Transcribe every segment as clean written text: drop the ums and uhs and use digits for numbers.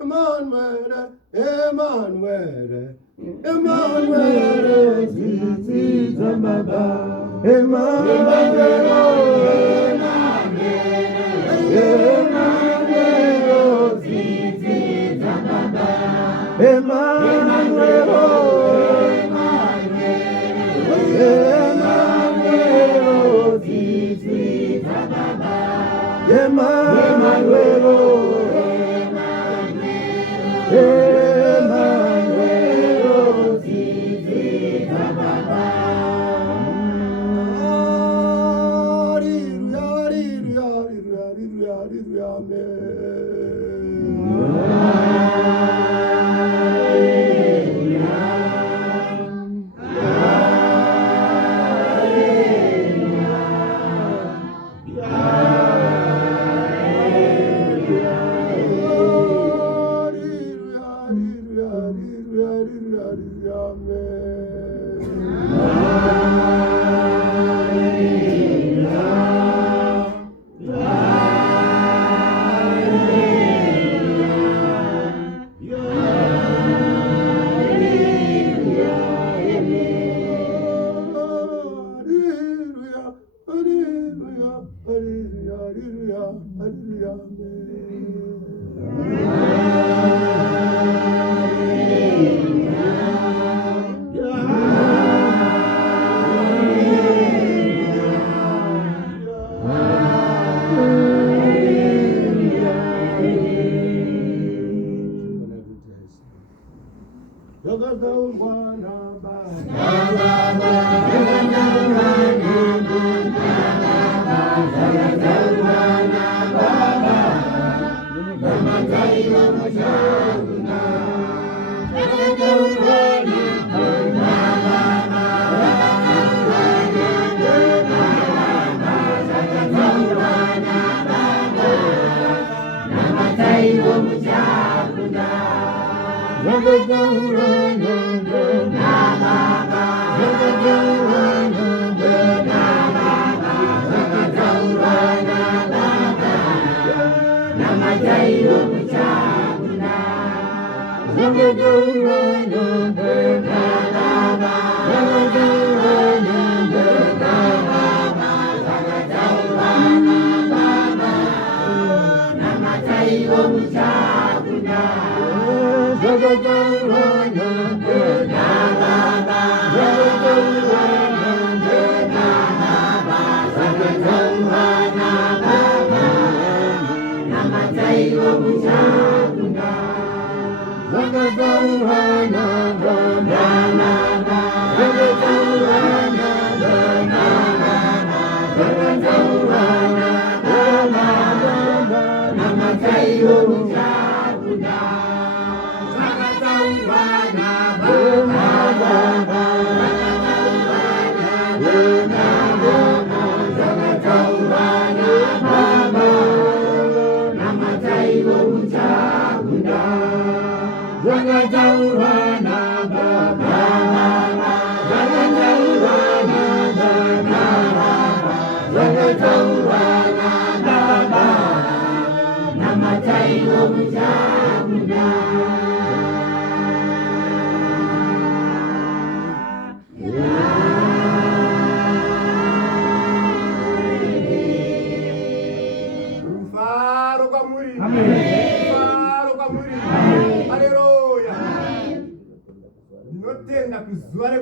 Emmanuel, Emmanuel, Emmanuel, Zizi Baba, Emmanuel, Emmanuel, Zizi Baba, Emmanuel, Emmanuel, Zizi Baba, Emmanuel. Emmanuel, Zizi Baba. Hallelujah, hallelujah, hallelujah,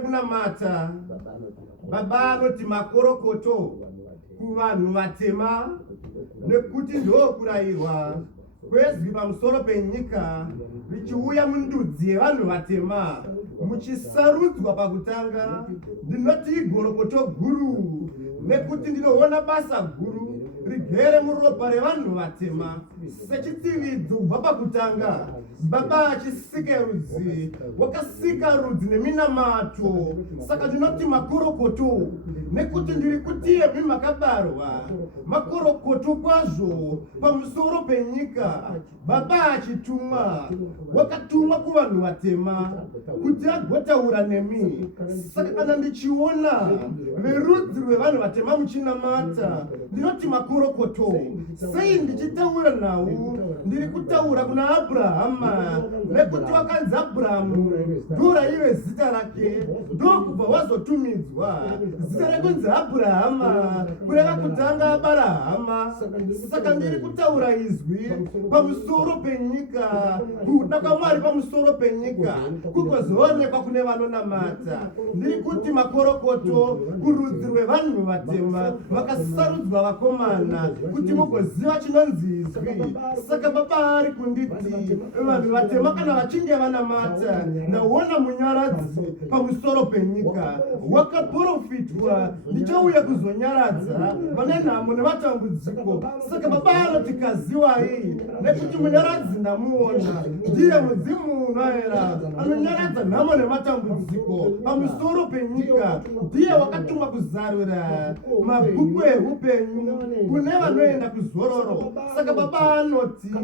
Kunamata baba anoti makorokoto kuvanhu vatema nekuti ndokurayirwa kwezwi pamusoro penyika richiuya mundudzi yevanhu vatema muchisarudzwa pakutanga. Ndinoti igorokoto guru nekuti ndinoona basa guru rigere muropa revanhu vatema sechitsividzo kubva pakutanga. Baba achisika rudzi, wakasika rudzi neminamato. Saka ndinoti makorokoto nekuti ndiri kuti yemi makabarwa makorokoto kwazvo pamusoro penyika. Baba achitumwa, wakatumwa kuvanhu vatema kuti agotaura nemi. Saka kana ndichiona verudzi rwevanhu vatema muchinamata, ndinoti makorokoto makorokoto sei ndichitaura nawo ndiri kutaura kuna Abrahama nekuti wakanzi Abrahamu ndoraive zita rake ndokubva wazotumidzwa zita rekunzi Abrahama kureva kutanga Abarahama. Saka ndiri kutaura izwi pamusoro penyika, kuda kwaMwari pamusoro penyika kugozoonekwa kune vanonamata. Ndiri kuti makorokoto kurudzi rwevanhu vatema vakasarudzwa vakomana kuti mugoziva chinonzi izwi. Saka Baba ari kunditi vanhu vatema kana vachinge vanamata ndaona munyaradzi pamusoro penyika wakaprofitwa ndichauya kuzonyaradza vane nhamo nevatambudziko. Saka Baba anoti kaziwai nekuti munyaradzi ndamuona ndiye mudzimu unoera anonyaradza nhamo nematambudziko pamusoro penyika. Ndiye wakatumwa kuzarura mabhuku eupenyu kune vanoenda kuzororo. Saka Baba anoti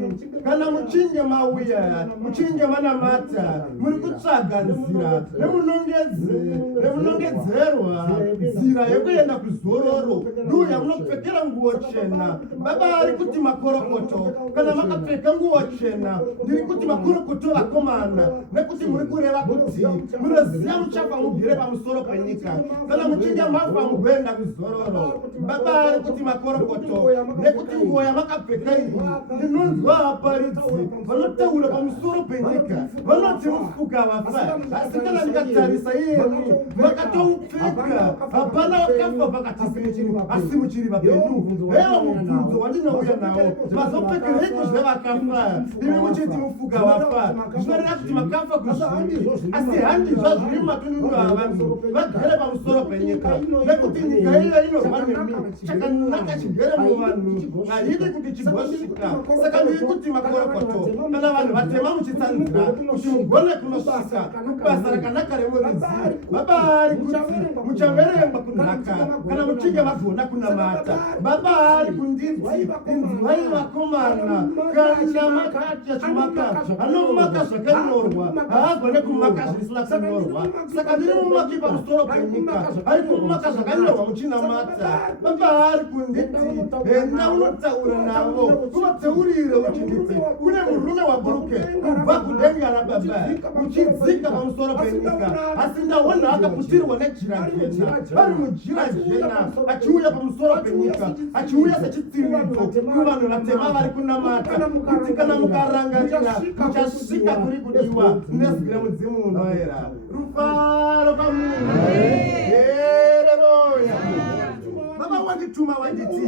kana muchinge mauya muchinge manamata muri kutsvaga nzira nemunongedzerwa nzira yekuenda kuzororo ndiyo yamunopfekera nguo chena. Baba ari kuti makorokoto kana makapfeka nguo chena ndiri kuti makorokoto vakomana nekuti muri kureva kuti munoziva muchafa mugere pamusoro penyika kana muchinge mafa mugoenda kuzororo. Baba ari kuti makorokoto nekuti nguo yamakapfeka iyi ndinonzwa aparidzi vanotaura pamusoro penyika vanoti mufuka vafa. Asi kana ndikatarisa iyeni makatoupfeka hapana wakafa pakati penyu asi muchiri vapenyu. Hewa mubvunzo wandinouya nawo mazopfekereiko zvevakafa imi muchiti mufuka vafa zvinoreva kuti makafa kuzviri asi handi zvazviri mumatununu avanhu vagere pamusoro penyika nekuti nyika iyo inorwa nemi chakanaka chigere muvanhu haidi kuti chigosvika. Saka ndiri kuti makorokoto kana vanhu vatema muchitsanzira kuti mugone kunosvika kubasa rakanaka remuridzi. Baba ari kuti muchaverengwa kunhaka kana muchinge magona kunamata. Baba ari kunditi inzwai vakomana kana makatya chimaka anomaka zvakanyorwa haagone kumaka zvisina kunyorwa. Saka ndiri mumaki pamusoro penyika ari kumaka zvakanyorwa muchinamata. Baba ari kunditi enda unotaura navo uvateurire uchinditi kune murume waburuke kubva kudenga rababa uchidzika pamusoro penyika asi ndaona akaputirwa nejira jena ari mujira jena achiuya pamusoro penyika achiuya sechitsiridzo kuvanhu vatema vari kunamata kuti kana mukarangarira muchasvika kuri kudiwa nezwire mudzimu unoera. Rufaro pamunhu. Haleluya. Baba wandituma wanditi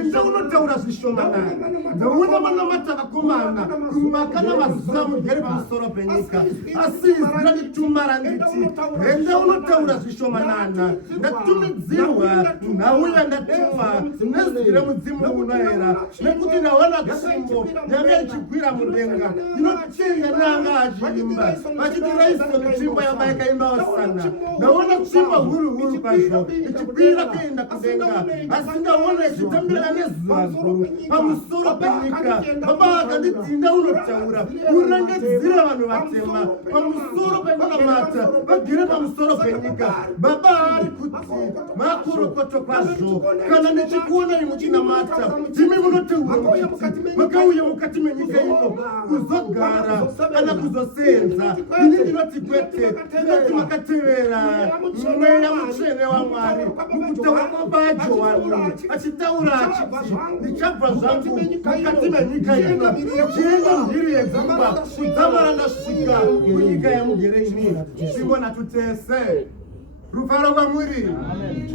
enda unotaura zvishomanana ndaona manamata vakomana kumakana mazuva mugere pamusoro penyika asi izwi randituma randiti enda unotaura zvishomanana ndatumidzirwa nhauya ndatuma nezwi remudzimu unoera nekuti ndaona tsvimbo yanga ichigwira mudenga inotenga neanga achiimba vachiti raiswe tsvimbo yamaikaimba vasana. Ndaona tsvimbo huru huru kwazvo ichigwira kuenda kudenga asi ndaona ichitambirana nezuva guru pamusoro penyika. Baba akanditi enda unotaura urengedzire vanhu vatema pamusoro pekunamata vagere pamusoro penyika. Baba ari kuti makorokoto kwazvo kana ndichikuonai muchinamata imi munotaura makauya mukati menyika ino kuzogara kana kuzosenza. Ini ndinoti kwete ndinoti makatevera mweya mutsvene waMwari mukutaura kwabajo vanhu achitaura achiti ndichabva zvangu mukati menyika ino chienda mhiri yedzimba kudzamara ndasvika kunyika yamugere imi. Sibona tutese rufaro kwamuri.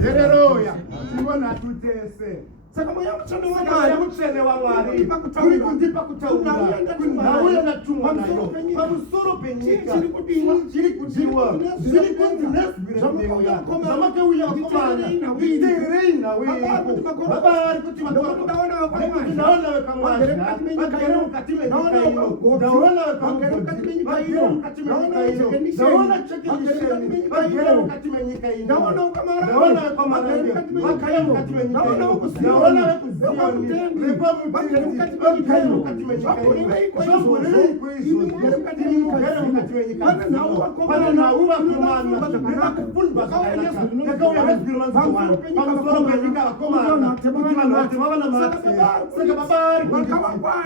Haleluya. Sibona tutese. Saka mweya mutsvene waMwari uri kundipa kutaura kunhauya ndatumwa nayo pamusoro penyika chiri kudiwa zviri kunzi nezwi remweya zvamakauya vakomana iteerei nhau iripo. Baba ari kuti ndaona vekamwari vagere mukati menyika ino ndaona vekamugodi vagere mukati menyika ino ndaona chekisheni vagere mukati menyika ino ndaona vekamwari vagere mukati menyika ino wana kuzioni repa mutiri mukati menyikaino pana nauwa kumana nakufundwa zakailaka yakauya vezbirumanziwana pamusoro penyika vakomana kuti vanhu vati vava namati saka babari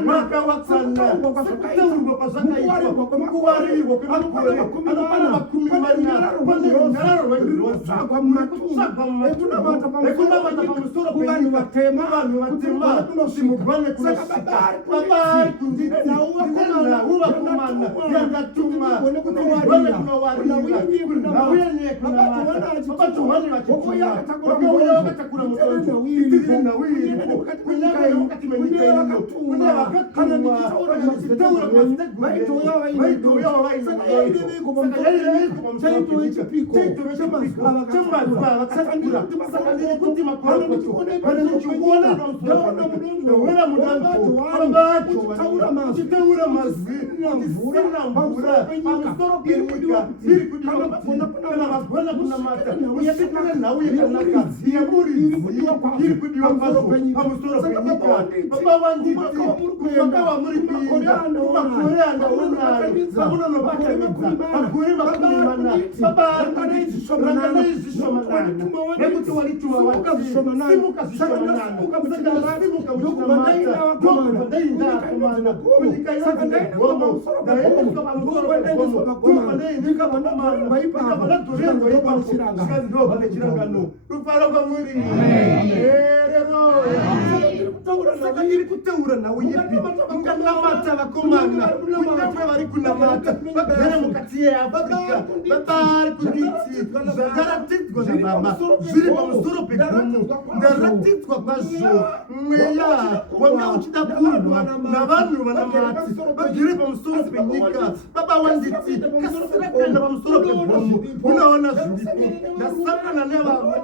mwaka watsana sekuteurwa kwazvakaitwa kuwarirwa kwemakore anokwana makumi mana pane runhararo rwenzirosa kutsvagwa mumatunamata pamusoro penyika vanhu vatema simugwane kunosvika babari kundinauvakomana yandatuma kuti migwane kunowarira kunhauyenye kunamata vabatohwani vachituma vakauya vakatakura mudonzo itirinawiiripo kunyaya mukati menyika ino kune vakatumwa vachitaura vaitouya vavainaaiko pamusoro penyika chemazuva vakatakura saka ndiri kuti makorokoto vanenichikuona pamusoro mudonzo vachitaura mazwi isina mvura pamusoro penyika iri kudiwa kana vagona kunamata uyatikure nhau yakanaka yemuridzi iri kudiwa kwazvo pamusoro penyika baba wanditi kuvaka wamuripinda makore andaunayo vamunonobatanidza magore makumi mana baba ranganai zvishomanana nekuti warituma wati simuka zvishomanana simuka muchinamata ndokuvandaindakomana kunyika yogomo ndaendeswa pamusoro pegomo ndovandaindika vanamana ndikavandadzorengo ipapo zikazi ndo vane chirangano rufaro kwamuri erero saka iri kuteura nhau ipi munganamata vakomana kunyange vari kunamata vagere mukati yeafrika vavari kunditi zvandaratidzwa nababa zviri pamusoro pegomo ndaratidzwa kwazvo mweya wanga uchida kurwa navanhu vanamati vagere pamusoro penyika baba wanditi kasira kuenda pamusoro pegomo unaona zviripo ndasangana nevamwe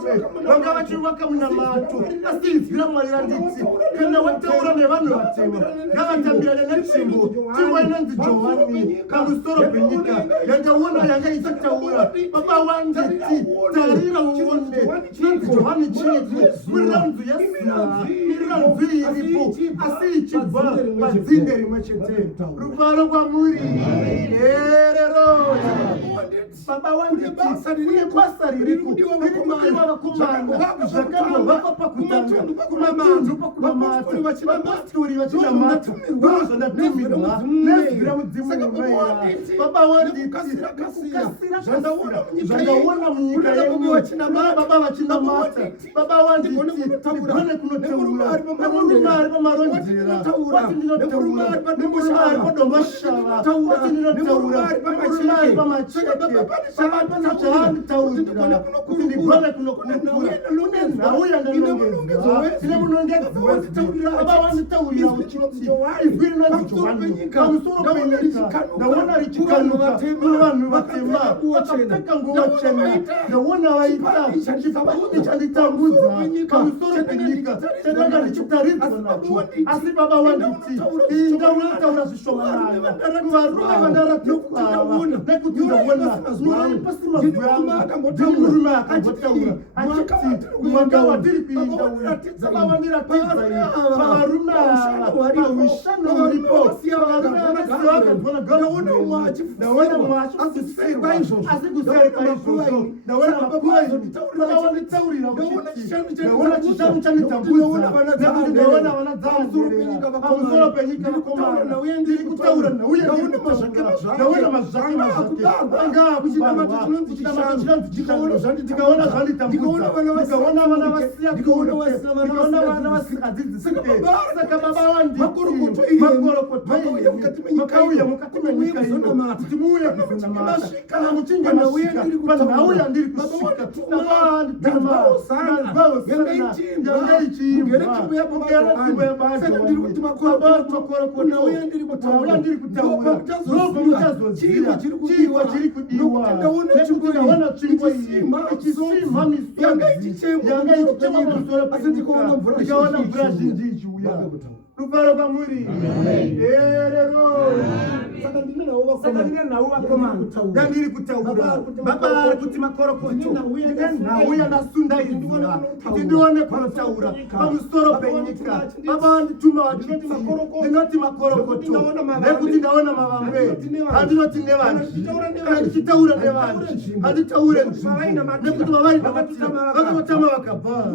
vanga vachivaka munamato asi izwi ramwari randiti kana wataura nevanhu vatema ngavatambirane netsvimbo tsvimbo inonzi johani pamusoro penyika yandaona yanga ichitaura baba wanditi tarira uone chinonzi johani chete muriranzu yasiya miriranzu iripo asi ichibva padzinge rimwe chete rufaro kwamuri erero baba wanditi kune basa ririko rikudiwa vakomana zvakabva vapa pakutanga kumatundu pakunamata vapastori vachinamata ndozvandatumirwa nezwi ramudzimu mweya baba wanditi kasira zvandaona munyika yenyu baba vachinamata baba wanditi ndigone kunotaura nemurume ari pamaronjera wati ndinotaura nemurume ari padomashava wati ndinotaura nemurume ari pamacheke pane chaanditaurira kuti ndigone kunokurekura une nhau yandanongedzwa tine munongedzwa baba wanditaurira uchiti izwi rinonzi johani pamusoro penyika ndaona richikanuka vanhu vatema vakapfeka nguo chena ndaona vaita chipfupi chanditambudza pamusoro penyika chandanga ndichitaridzwa nacho asi baba wanditi inda unotaura zvishomanana varume vandaratidzwa ava nekuti ndaona noripasi mazwi angu ndimurume akangotaura achiti mwaka watiri kuinda baba wandiratidza pavarume ava paushano uripo pavarume vakasiwakadzwana ndaona mwachifisirwa asi kuseri kwaizvozvo ndaona mapuaizvo baba wanditaurira uchiti ndaona chishanu chanitambudza nekuti ndaona vana dzaanzerera pamusoro penyika vakomana ndiri kutaura nauye ndiri kutaura ndaona mazvake angaa kuchinamata chinonzi chishanu ndikaona zvanditambudza ndikaona vana vasiya ndikaona vana vasingadzidzisike saka baba wanditi makorokoto makauya mukati menyika ino kuti muuye kuzonamata kana muchinge masvika panhau yandiri kusvika baba wanditema yanga ichiibva kugeratibo yabajobaba tokorokoto auya ndiri kutaura nobva muchazoziva chiiko chiri kudiwa nekuti ndaona tsvimbo iyi ichisima misodzi yanga ichichema pamusoro penyika ndikaona mvura zhinji ichiuya rufaro kwamuri erero saka ndine navo saka ndine nauwa komanda ngandiri kutaura baba ari kuti makorokoto nauya ndasunda izwa kuti ndione kunotaura pamusoro penyika baba vandituma vachiti ndinoti makorokoto nekuti ndaona mavambe handinoti nevanji kana ndichitaura nevanji handitaure nzvimbo nekuti vavaina vakatama vakabva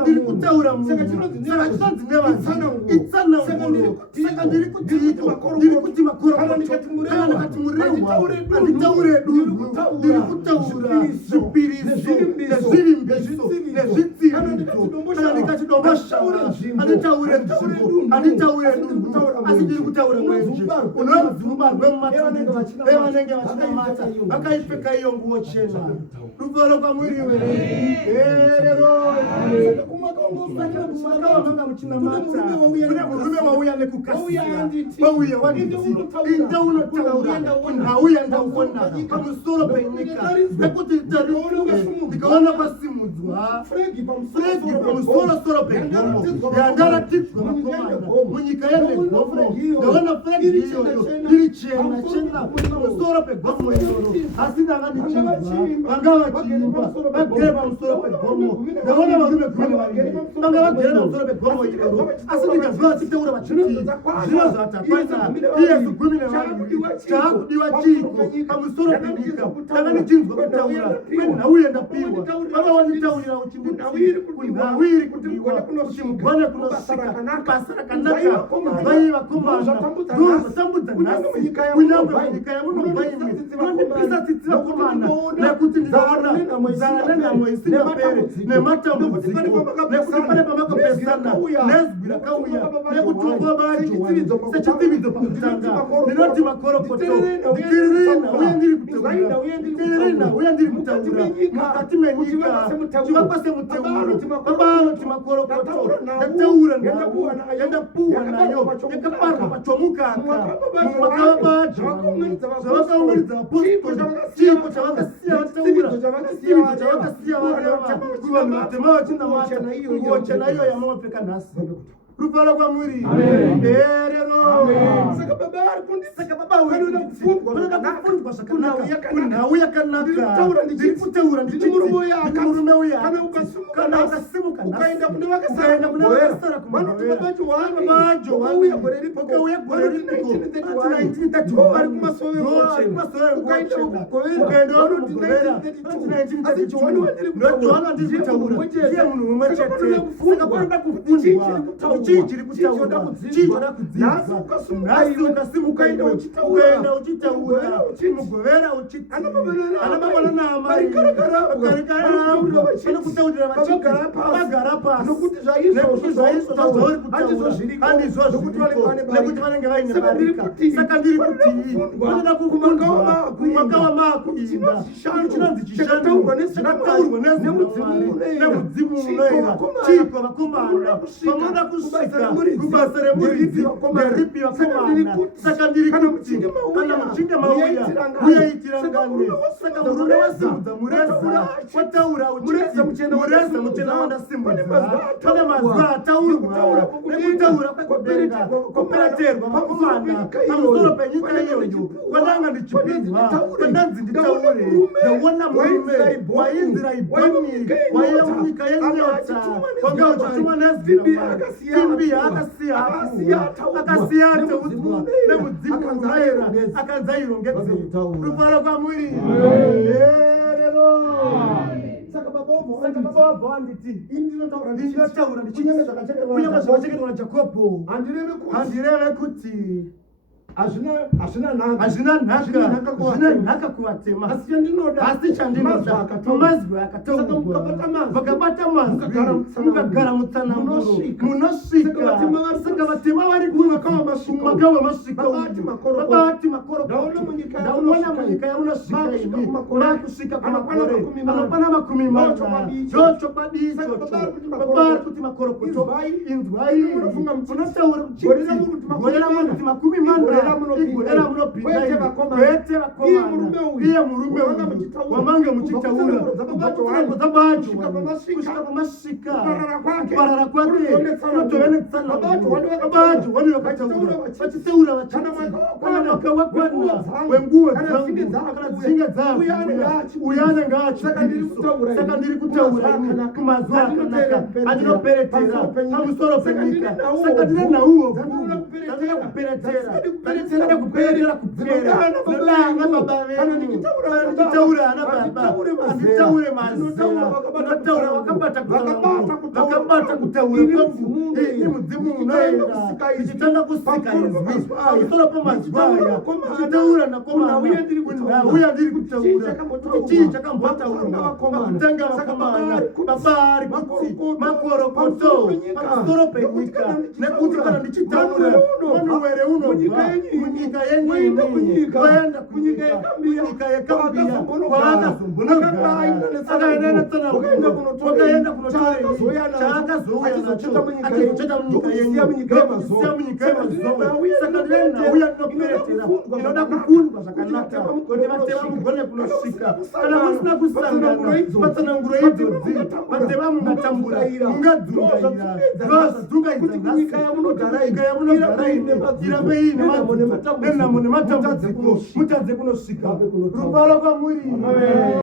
ndiri kutaura munhu saka chinonzi nevanji itsananguro saka ndiri kutiiko ndiri kuti makorokoto kana ndikati murehwa handitaure dunhu ndiri kutaura zvipiriso nezvivimbiso nezvitsiriso kana ndikati domboshaura handitaure nzvimbo handitaure dunhu asi ndiri kutaura mwenje unomudzimba rwemumatongo vevanenge vachinamata vakaipfeka iyo nguo chena ruvaro kwamwiriwe erero kumakavanga muchinamata kune murume wauya nekukasira wauya waditi indaunotaura ndauya ndauona pamusoro penyika nekuti ndikaona kwasimudzwa fregi pamusorosoro pegomo yandaratidzwa makomana munyika yenegomo ndaona fregi iyoyo iri chena pamusoro pegomo iroro asi ndanga ndichibva vanga vachimba vagere pamusoro pegomo ndaona varume gumi vaviri vanga vagere pamusoro pegomo iroro asi ndikazva vachitaura vachiti zvino zvatakwaisa iyesu gumi nevaviri chaakudiwa chiko pamusoro penyika ndanga ndichinzwa kutaura kwenhauye ndapiwa vava vanditaurira uchindinhawiri kudiwa kuti mugone kunosvika basa rakanaka vai vakomana ndozotambudza nhasi kunyangwe munyika yamunobva imwe inondipisa tsitsi vakomana nekuti ndizaona nzara nenhamo isingaperi nematambudziko nekuti pane pamakopesana nezwi rakauya nekutongwa vacho sechipiridzo pakutanga ndinoti makorokoto nditirina uye ndiri kutaura nditirina uye ndiri kutaura mukati menyika chivakwa semuteuro babanoti makorokoto ndataura navo yandapuwa nayo yakaparwa pachomukaka mumakava vacho zvavakaunganidza vapostori chiko chavakasiya vataura chivito chavakasiya vareva kuvanhu vatema vachinamata nguo chena iyo yamamapfeka nhasi rufaro kwamuri erero saka baba ari kundisaka baba wanoda kufundwa kunhau yakanaka ndiri kutaura ndichiti murume uya kana ukasimuka ukaenda kune vakasara vanoti babacho ukauya gore ripoko vari kumasovero ukaenda kugovera ndojohana ndiri kutaura ndiye munhu mumwe chete saka panoda kufundwa chii chiri kutaura chii choda kudzidza nhasi ukasimuka iwe ukaenda uchitaura mugovera uchiti anababana naamai vanokutaurira vagara pasi nekuti zvaizvo zvauri kutaura handizvo zviriko nekuti vanenge vaine varika saka ndiri kuti vanoda kufundwa kumakava maakuinda chinonzi chishando chakataurwa nemudzimu unoira chiko vakomana vanoda kusvika kubasa remuridzi neripi vakomana saka ndiri kuti kana muchinge mauya muyaitirangane saka murume wasimudza mureza wataura uchiti mureza muchena wandasimudza pane mazuva ataurwa nekutaura kwekudenga koperaterwa vakomana pamusoro penyika iyoyo kwadanga ndichipinzwa kwandanzi nditaure ndaona murume wainzira ibhoni waiya munyika yenyota wanga uchituma nezvira simbi akasiyata udzwa nemudzimu unoera akanzairongedze rufaro kwamuri erero saka baba wabva vanditi ndinotaura ndichinyanya zvakachengetwa najakobho handireve kuti hazvina nhaka kuvatema asi chandinoda mazwi akataurwa vakabata mazwi mukagara mutsananguro munosvika saka vatema vari kumakava masvika babati makorokoto ndaona munyika yamunosvika imi makusvika kumakore anokwana makumi mana ndochokwadi ichocho babari kuti makorokoto inzwai unotaura uchiti gorera muti makumi mana igonera munopinda wete vakomana iye murume uyu wamange muchitaura kubacho kusvika pamasvika kuparara kwake kunotovenetsana vabacho vane vakataura vachitaura kana mwaka wakwana wenguo dzangu kana dzinge dzavo uyo anenge achipiriso saka ndiri kutaura kumazuva akanaka andinoperetera pamusoro penyika saka ndine nauwo ndandida kuperetera kupera nodanga baba venyu nditaura ana baba nditaure mazera ndataura vakabata kutaura kwangu mudzimu unoenda ichitanga kusika izvi pamusoro pamazwaya nditaura nakomana uya ndiri kutaura kuti chii chakambotaurwa pakutanga vakomana baba ari kuti makorokoto pamusoro penyika nekuti kana ndichitaura manuwere unobva munyika yenyini waenda kunyika yekambia kwaakazombonogara akaenda netsana wakaenda kunotaura chaakazouya nacho achizocheta munyika yenyisiya munyika yemazowe saka ndine nauya ndinoperetera inoda kukundwa zvakanaka kuti vateva mugone kunosvika kana musina kusangana patsananguro idzodzi vateva mungatambura mungadzungaira zvazvadzungaidza nyika yamunogara irambe iine nenhamo nematambudziko mutadze kunosvika rubaro kwamuri.